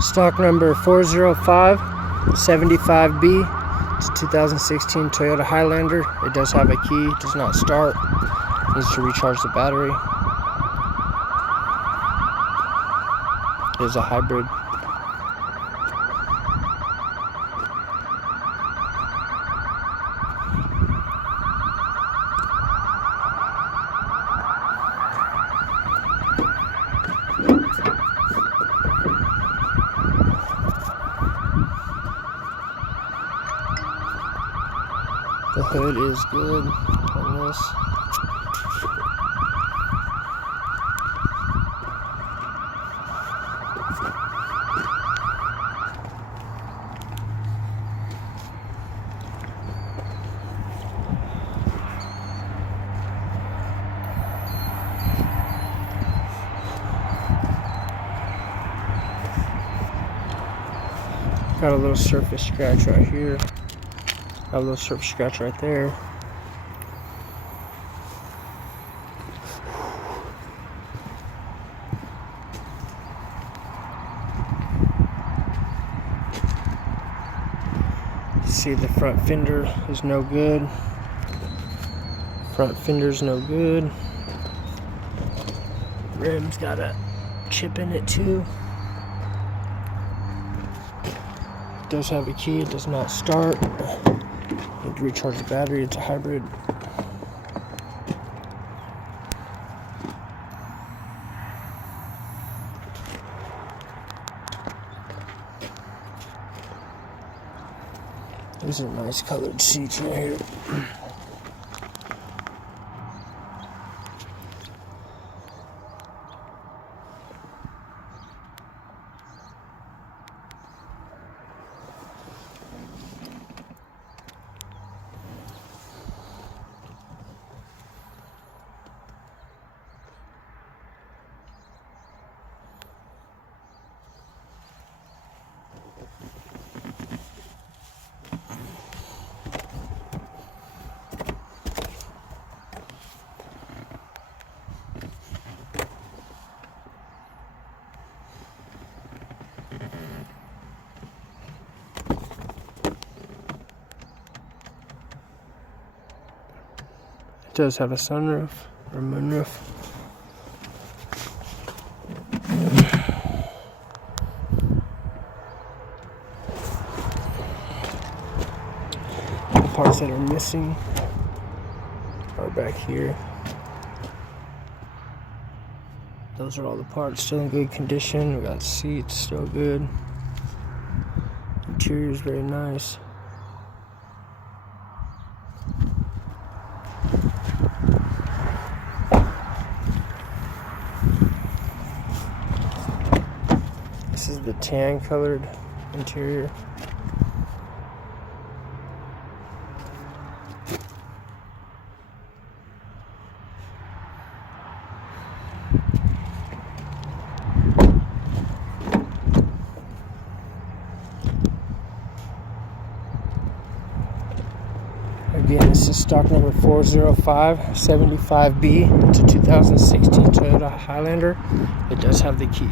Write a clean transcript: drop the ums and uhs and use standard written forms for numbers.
Stock number 40575B. It's a 2016 Toyota Highlander. It does have a key. It does not start. Needs to recharge the battery. It is a hybrid. The hood is good on this. Got a little surface scratch right here. Got a little surface scratch right there. See, the front fender is no good. Front fender's no good. Rim's got a chip in it too. It does have a key. It does not start. Need to recharge the battery. It's a hybrid. These are nice colored seats right here. It does have a sunroof or moonroof. The parts that are missing are back here. Those are all the parts, still in good condition. We got seats, still good. Interior is very nice. This is the tan colored interior. Again, this is stock number 40575B. It's a 2016 Toyota Highlander. It does have the key.